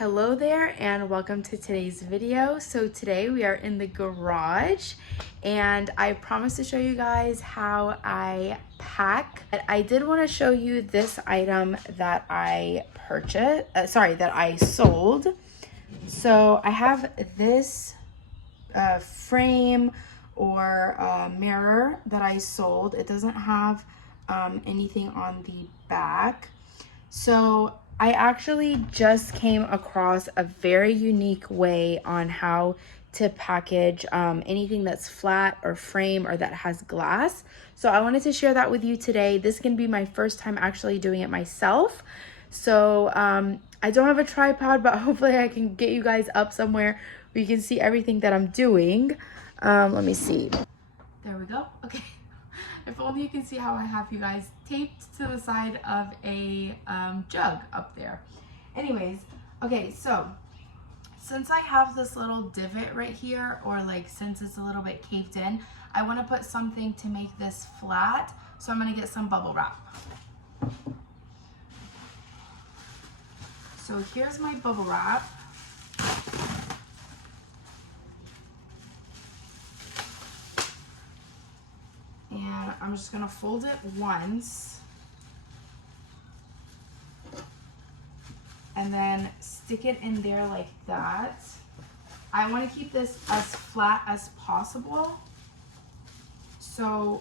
Hello there and welcome to today's video. So today we are in the garage and I promised to show you guys how I pack. I did want to show you this item that I that I sold. So I have this frame or mirror that I sold. It doesn't have anything on the back. So I actually just came across a very unique way on how to package anything that's flat or frame or that has glass. So I wanted to share that with you today. This can be my first time actually doing it myself. So I don't have a tripod, but hopefully I can get you guys up somewhere where you can see everything that I'm doing. Let me see. There we go. Okay. If only you can see how I have you guys taped to the side of a jug up there. Anyways, okay, so since I have this little divot right here, or like since it's a little bit caved in, I want to put something to make this flat. So I'm going to get some bubble wrap. So here's my bubble wrap. And I'm just gonna fold it once and then stick it in there like that. I want to keep this as flat as possible. So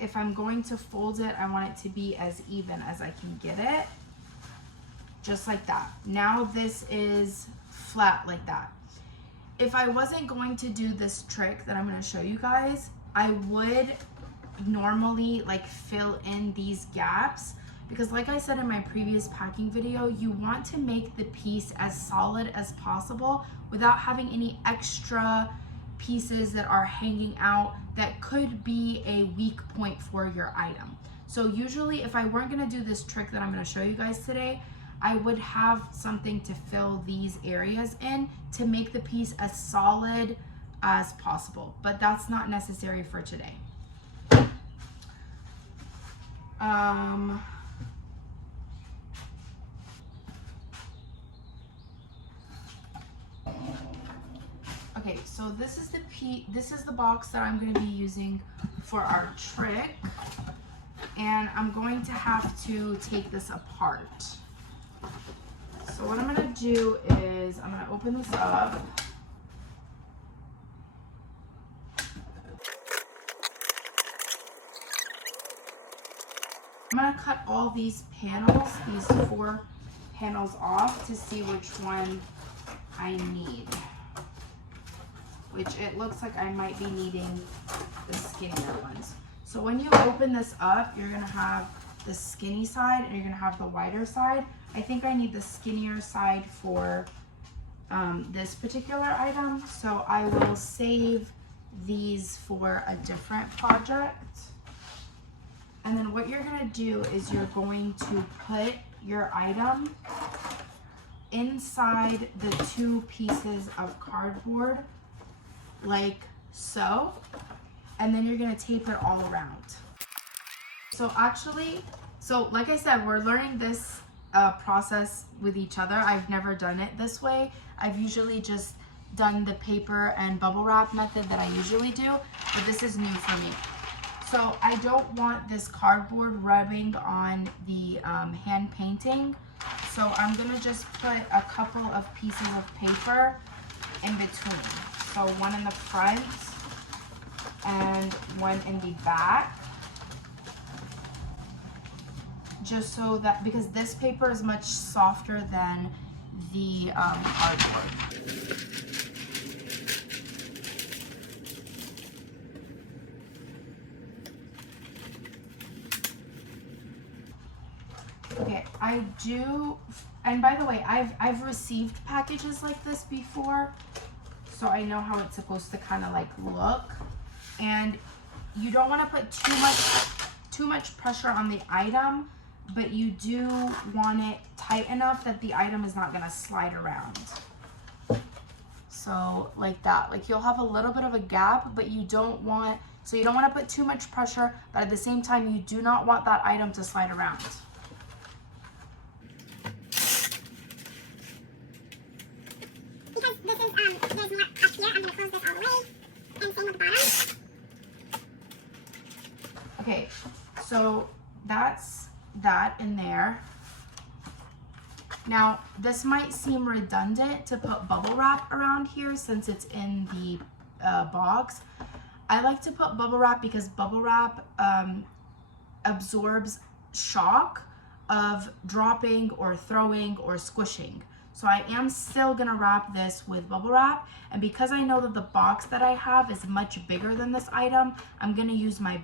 if I'm going to fold it, I want it to be as even as I can get it. Just like that. Now this is flat like that. If I wasn't going to do this trick that I'm going to show you guys, I would normally like fill in these gaps, because like I said in my previous packing video, you want to make the piece as solid as possible without having any extra pieces that are hanging out that could be a weak point for your item. So usually if I weren't going to do this trick that I'm going to show you guys today, I would have something to fill these areas in to make the piece as solid as possible, but that's not necessary for today. Okay, so this is the box that I'm going to be using for our trick, and I'm going to have to take this apart. So what I'm going to do is I'm going to open this up. I'm going to cut all these panels, these 4 panels off, to see which one I need. Which it looks like I might be needing the skinnier ones. So when you open this up, you're going to have the skinny side and you're going to have the wider side. I think I need the skinnier side for this particular item. So I will save these for a different project. And then what you're going to do is you're going to put your item inside the 2 pieces of cardboard like so, and then you're going to tape it all around. So like I said, we're learning this process with each other. I've never done it this way. I've usually just done the paper and bubble wrap method that I usually do, but this is new for me. So I don't want this cardboard rubbing on the hand painting. So I'm gonna just put a couple of pieces of paper in between. So one in the front and one in the back. Just so that, because this paper is much softer than the cardboard. Okay, I do, and by the way, I've received packages like this before, so I know how it's supposed to kind of like look. And you don't want to put too much pressure on the item, but you do want it tight enough that the item is not going to slide around. So like that, like you'll have a little bit of a gap, but you don't want to put too much pressure, but at the same time you do not want that item to slide around. So that's that in there. Now, this might seem redundant to put bubble wrap around here since it's in the box. I like to put bubble wrap because bubble wrap absorbs shock of dropping or throwing or squishing. So I am still gonna wrap this with bubble wrap, and because I know that the box that I have is much bigger than this item, I'm gonna use my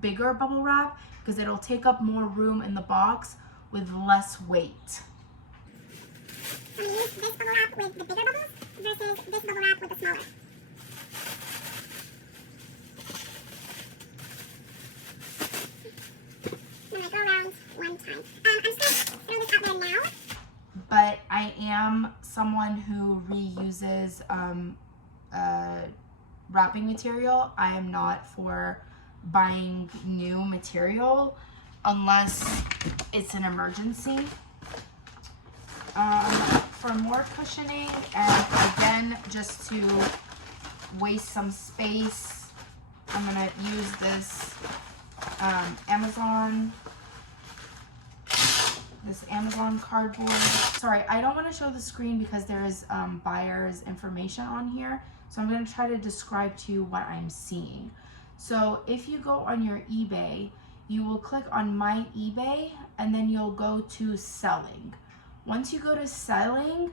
bigger bubble wrap because it'll take up more room in the box with less weight. I'm gonna use this bubble wrap with the bigger bubbles versus this bubble wrap with the smaller. I'm gonna go around one time. I'm just gonna throw this out there now. But I am someone who reuses wrapping material. I am not for buying new material unless it's an emergency. For more cushioning, and again, just to waste some space, I'm gonna use this Amazon cardboard. Sorry, I don't want to show the screen because there is buyer's information on here. So I'm going to try to describe to you what I'm seeing. So if you go on your eBay, you will click on My eBay and then you'll go to Selling. Once you go to Selling,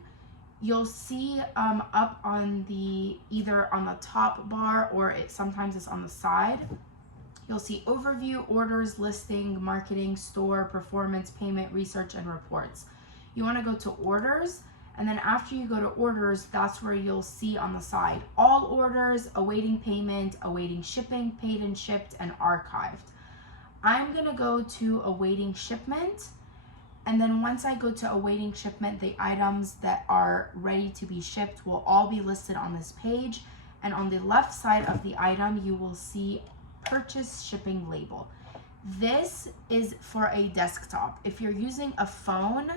you'll see up on the, either on the top bar or sometimes it's on the side, you'll see Overview, Orders, Listing, Marketing, Store, Performance, Payment, Research, and Reports. You want to go to Orders, and then after you go to Orders, that's where you'll see on the side All Orders, Awaiting Payment, Awaiting Shipping, Paid and Shipped, and Archived. I'm going to go to Awaiting Shipment, and then once I go to Awaiting Shipment, the items that are ready to be shipped will all be listed on this page, and on the left side of the item, you will see Purchase Shipping Label. This is for a desktop. If you're using a phone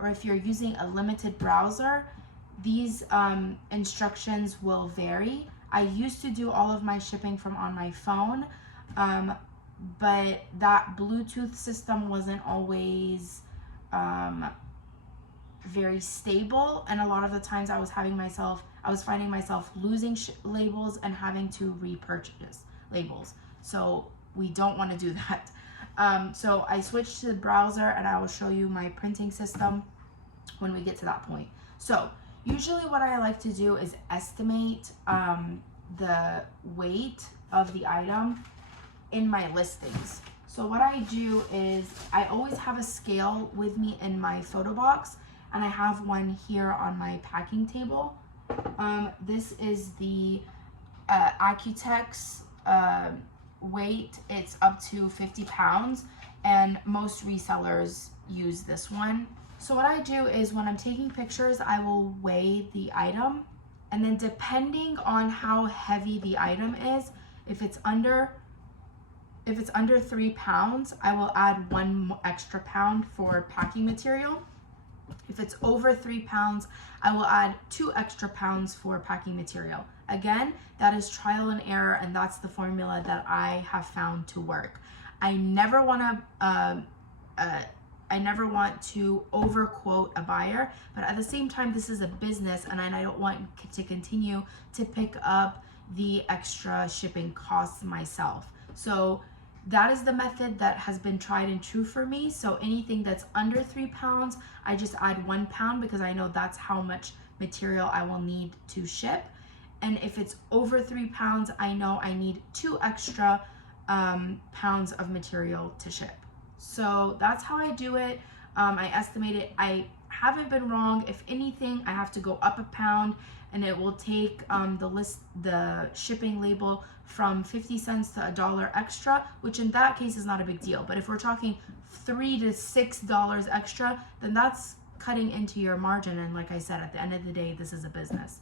or if you're using a limited browser, these instructions will vary. I used to do all of my shipping from on my phone, but that Bluetooth system wasn't always very stable, and a lot of the times I was finding myself losing labels and having to repurchase labels. So we don't want to do that. So I switched to the browser, and I will show you my printing system when we get to that point. So usually what I like to do is estimate the weight of the item in my listings. So what I do is I always have a scale with me in my photo box, and I have one here on my packing table. This is the Accutex weight. It's up to 50 pounds, and most resellers use this one. So what I do is when I'm taking pictures, I will weigh the item, and then depending on how heavy the item is, if it's under 3 pounds, I will add 1 extra pound for packing material. If it's over 3 pounds, I will add 2 extra pounds for packing material. Again, that is trial and error, and that's the formula that I have found to work. I never want to overquote a buyer, but at the same time, this is a business, and I don't want to continue to pick up the extra shipping costs myself. So that is the method that has been tried and true for me. So anything that's under 3 pounds, I just add 1 pound because I know that's how much material I will need to ship. And if it's over 3 pounds, I know I need 2 extra pounds of material to ship. So that's how I do it. I estimate it. I haven't been wrong. If anything, I have to go up 1 pound, and it will take the shipping label from 50 cents to $1 extra, which in that case is not a big deal. But if we're talking $3 to $6 extra, then that's cutting into your margin. And like I said, at the end of the day, this is a business.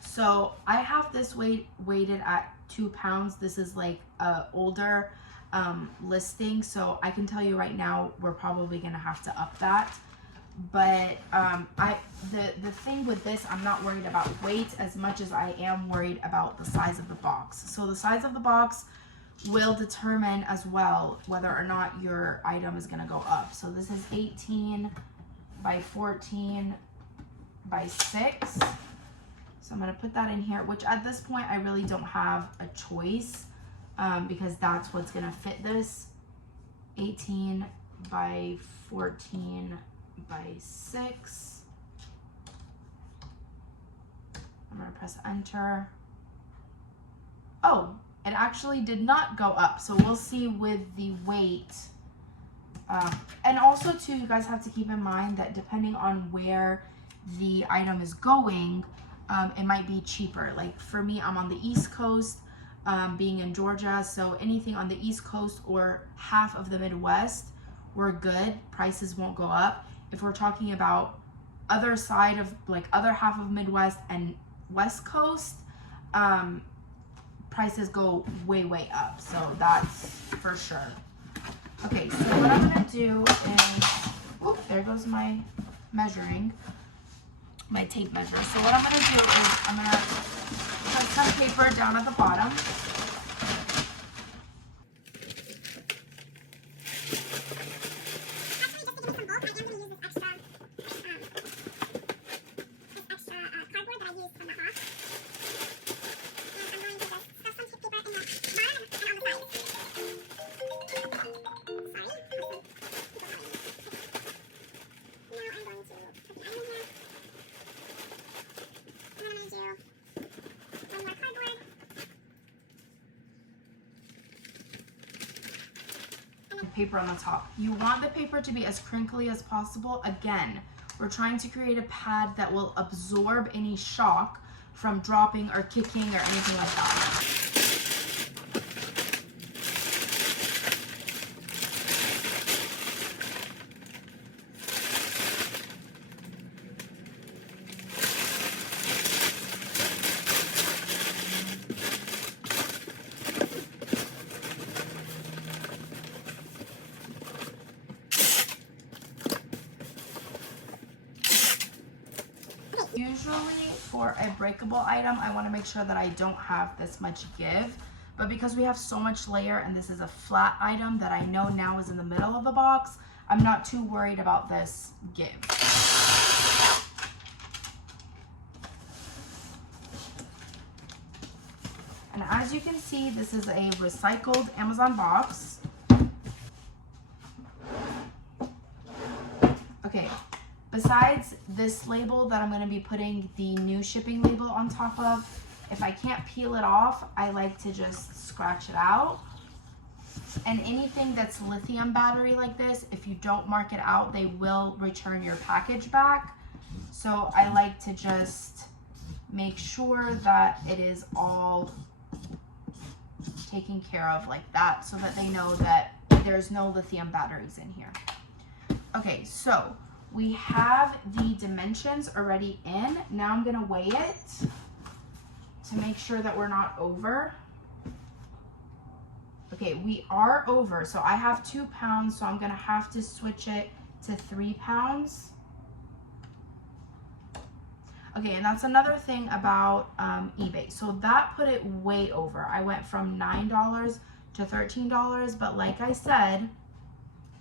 So I have this weighted at 2 pounds. This is like a older listing, so I can tell you right now we're probably gonna have to up that. But the thing with this, I'm not worried about weight as much as I am worried about the size of the box. So the size of the box will determine as well whether or not your item is going to go up. So this is 18 by 14 by 6. So I'm going to put that in here, which at this point I really don't have a choice because that's what's going to fit this. 18 by 14 by 6. I'm going to press enter. Oh, it actually did not go up. So we'll see with the weight. And also too, you guys have to keep in mind that depending on where the item is going, it might be cheaper. Like for me, I'm on the East Coast, being in Georgia. So anything on the East Coast or half of the Midwest, we're good. Prices won't go up. If we're talking about other side of like other half of Midwest and West Coast, prices go way up. So that's for sure. Okay, so what I'm gonna do is, oh, there goes my measuring, my tape measure. So what I'm gonna do is I'm gonna put some paper down at the bottom. Paper on the top. You want the paper to be as crinkly as possible. Again, we're trying to create a pad that will absorb any shock from dropping or kicking or anything like that. Usually for a breakable item, I want to make sure that I don't have this much give, but because we have so much layer and this is a flat item that I know now is in the middle of the box, I'm not too worried about this give. And as you can see, this is a recycled Amazon box. Okay. Besides this label that I'm going to be putting the new shipping label on top of, if I can't peel it off, I like to just scratch it out. And anything that's lithium battery like this, if you don't mark it out, they will return your package back. So I like to just make sure that it is all taken care of like that so that they know that there's no lithium batteries in here. Okay, so we have the dimensions already in. Now I'm gonna weigh it to make sure that we're not over. Okay, we are over. So I have 2 pounds, so I'm gonna have to switch it to 3 pounds. Okay, and that's another thing about eBay. So that put it way over. I went from $9 to $13, but like I said,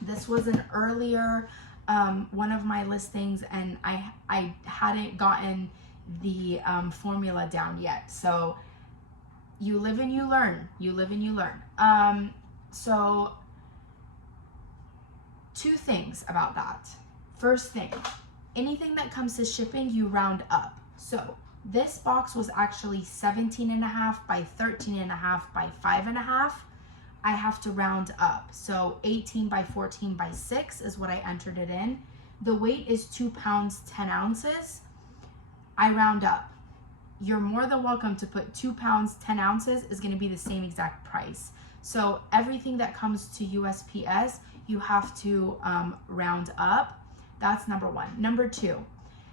this was an earlier one of my listings, and I hadn't gotten the formula down yet. So you live and you learn. You live and you learn. So 2 things about that. First thing, anything that comes to shipping, you round up. So this box was actually 17.5 by 13.5 by 5.5. I have to round up. So 18 by 14 by 6 is what I entered it in. The weight is 2 pounds, 10 ounces. I round up. You're more than welcome to put 2 pounds, 10 ounces is gonna be the same exact price. So everything that comes to USPS, you have to round up. That's number 1. Number 2,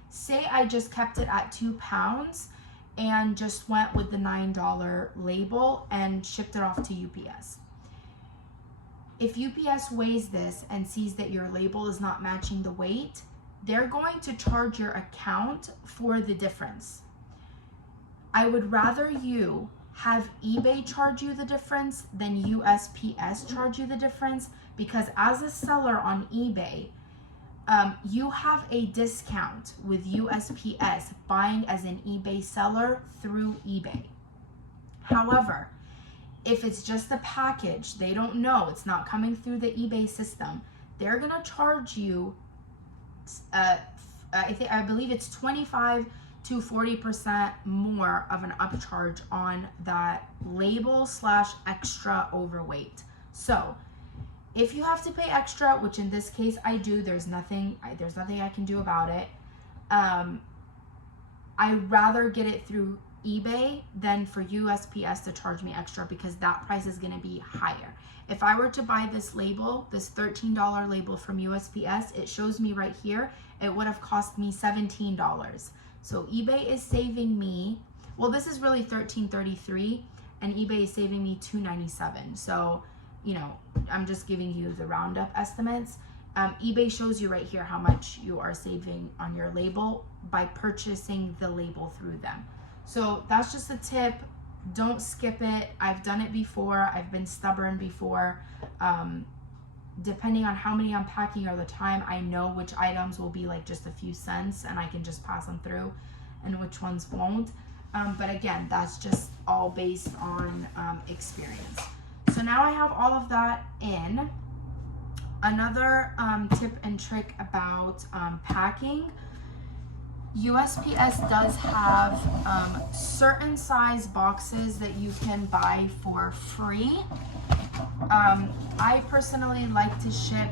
say I just kept it at 2 pounds and just went with the $9 label and shipped it off to UPS. If UPS weighs this and sees that your label is not matching the weight, they're going to charge your account for the difference. I would rather you have eBay charge you the difference, then USPS charge you the difference, because as a seller on eBay, you have a discount with USPS buying as an eBay seller through eBay. However, if it's just a package, they don't know, it's not coming through the eBay system, they're gonna charge you, I believe it's 25 to 40% more of an upcharge on that label / extra overweight. So if you have to pay extra, which in this case I do, there's nothing I can do about it. I'd rather get it through eBay than for USPS to charge me extra, because that price is going to be higher. If I were to buy this label, this $13 label from USPS, it shows me right here, it would have cost me $17. So eBay is saving me, well, this is really $13.33, and eBay is saving me $2.97. So, you know, I'm just giving you the roundup estimates. eBay shows you right here how much you are saving on your label by purchasing the label through them. So that's just a tip. Don't skip it. I've done it before. I've been stubborn before. Depending on how many I'm packing or the time, I know which items will be like just a few cents and I can just pass them through, and which ones won't. But again, that's just all based on experience. So now I have all of that in. Another tip and trick about packing, USPS does have certain size boxes that you can buy for free. I personally like to ship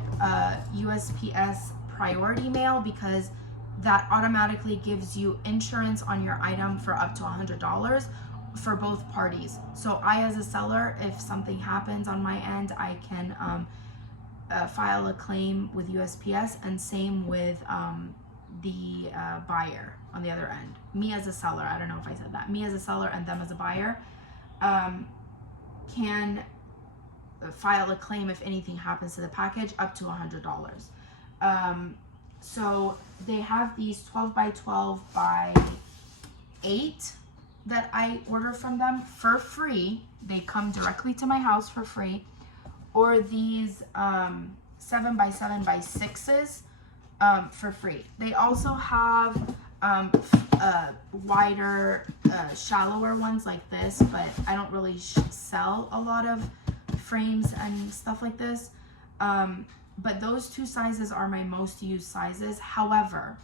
USPS priority mail, because that automatically gives you insurance on your item for up to $100 for both parties. So I, as a seller, if something happens on my end, I can file a claim with USPS, and same with the buyer on the other end. Me as a seller, I don't know if I said that, me as a seller and them as a buyer can file a claim if anything happens to the package up to $100. So they have these 12 by 12 by 8 that I order from them for free. They come directly to my house for free. Or these 7 by 7 by 6s for free. They also have wider, shallower ones like this, but I don't really sell a lot of frames and stuff like this. But those two sizes are my most used sizes. However,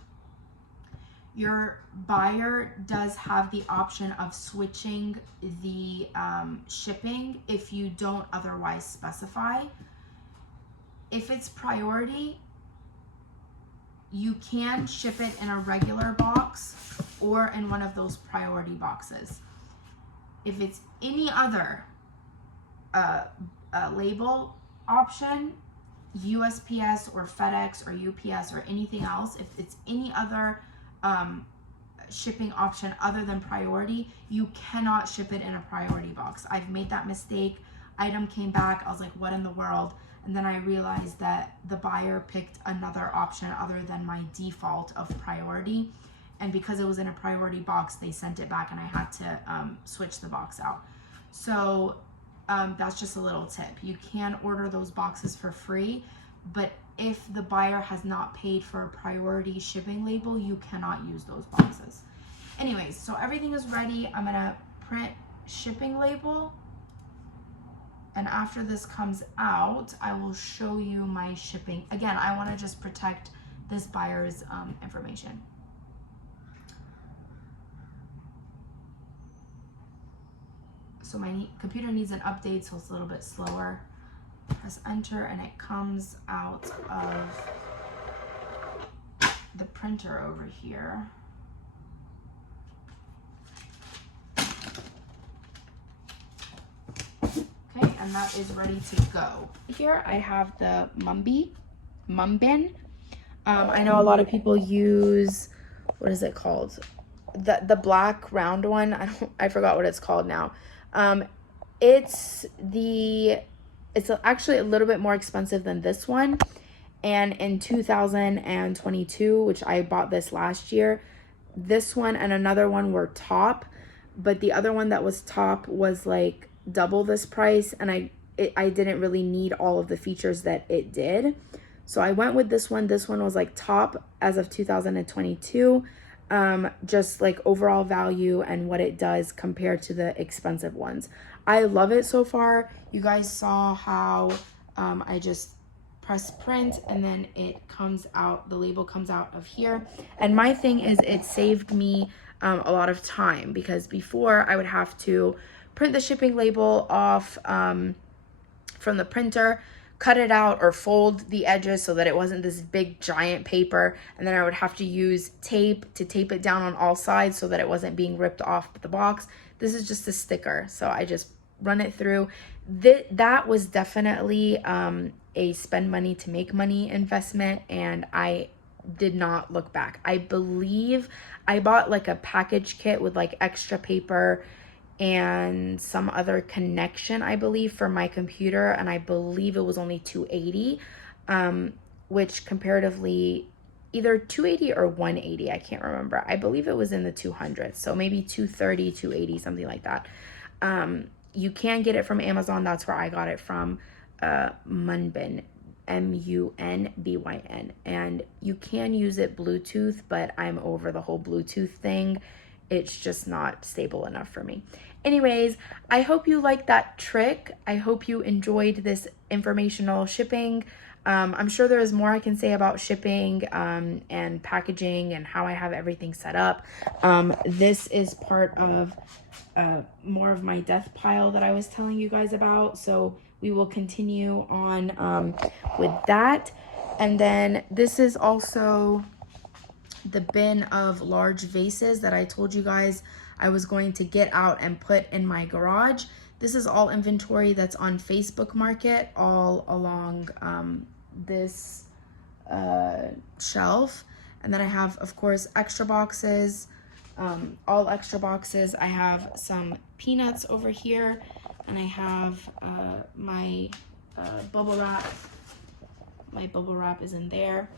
your buyer does have the option of switching the shipping if you don't otherwise specify. If it's priority, you can ship it in a regular box or in one of those priority boxes. If it's any other label option, USPS or FedEx or UPS or anything else, if it's any other shipping option other than priority, you cannot ship it in a priority box. I've made that mistake. Item came back, I was like, what in the world? And then I realized that the buyer picked another option other than my default of priority, and because it was in a priority box, they sent it back and I had to switch the box out. So that's just a little tip. You can order those boxes for free, but if the buyer has not paid for a priority shipping label, you cannot use those boxes. Anyways, so everything is ready. I'm gonna print shipping label, and after this comes out, I will show you my shipping. Again, I wanna just protect this buyer's information. So my computer needs an update, so it's a little bit slower. Press enter and it comes out of the printer over here. Okay, and that is ready to go. Here I have the Mumbin. I know a lot of people use, what is it called? The black round one. I forgot what it's called now. It's actually a little bit more expensive than this one, and in 2022, which I bought this last year, this one and another one were top. but the other one that was top was like double this price, and I didn't really need all of the features that it did. So I went with this one. This one was like top as of 2022. Just like overall value and what it does compared to the expensive ones. I love it so far. You guys saw how I just press print and then it comes out, the label comes out of here. And my thing is it saved me a lot of time, because before I would have to print the shipping label off from the printer, cut it out or fold the edges so that it wasn't this big giant paper, and then I would have to use tape to tape it down on all sides so that it wasn't being ripped off the box. This is just a sticker, so I just run it through. That was definitely a spend money to make money investment, and I did not look back. I believe I bought like a package kit with like extra paper and some other connection, I believe, for my computer, and I believe it was only $280, which comparatively either $280 or $180, I can't remember. I believe it was in the 200s, so maybe $230, $280, something like that. You can get it from Amazon. That's where I got it from. Munbyn, Munbyn, and you can use it Bluetooth, but I'm over the whole Bluetooth thing. It's just not stable enough for me. Anyways, I hope you liked that trick. I hope you enjoyed this informational shipping. I'm sure there is more I can say about shipping and packaging and how I have everything set up. This is part of more of my death pile that I was telling you guys about. So we will continue on with that. And then this is also the bin of large vases that I told you guys I was going to get out and put in my garage. This is all inventory that's on Facebook Market all along this shelf. And then I have, of course, extra boxes, all extra boxes. I have some peanuts over here, and I have my bubble wrap. My bubble wrap is in there.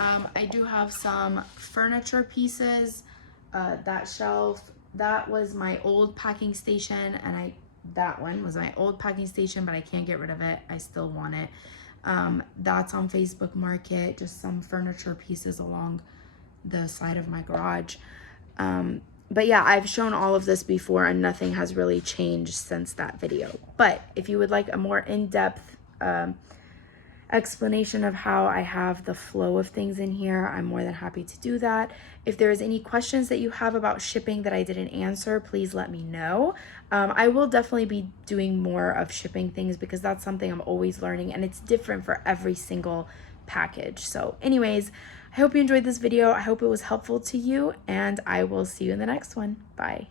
I do have some furniture pieces. That shelf, that was my old packing station, and that one was my old packing station, but I can't get rid of it. I still want it. That's on Facebook Market, just some furniture pieces along the side of my garage. But yeah, I've shown all of this before and nothing has really changed since that video. But if you would like a more in-depth explanation of how I have the flow of things in here, I'm more than happy to do that. If there is any questions that you have about shipping that I didn't answer, please let me know. I will definitely be doing more of shipping things because that's something I'm always learning, and it's different for every single package. So anyways, I hope you enjoyed this video. I hope it was helpful to you, and I will see you in the next one. Bye.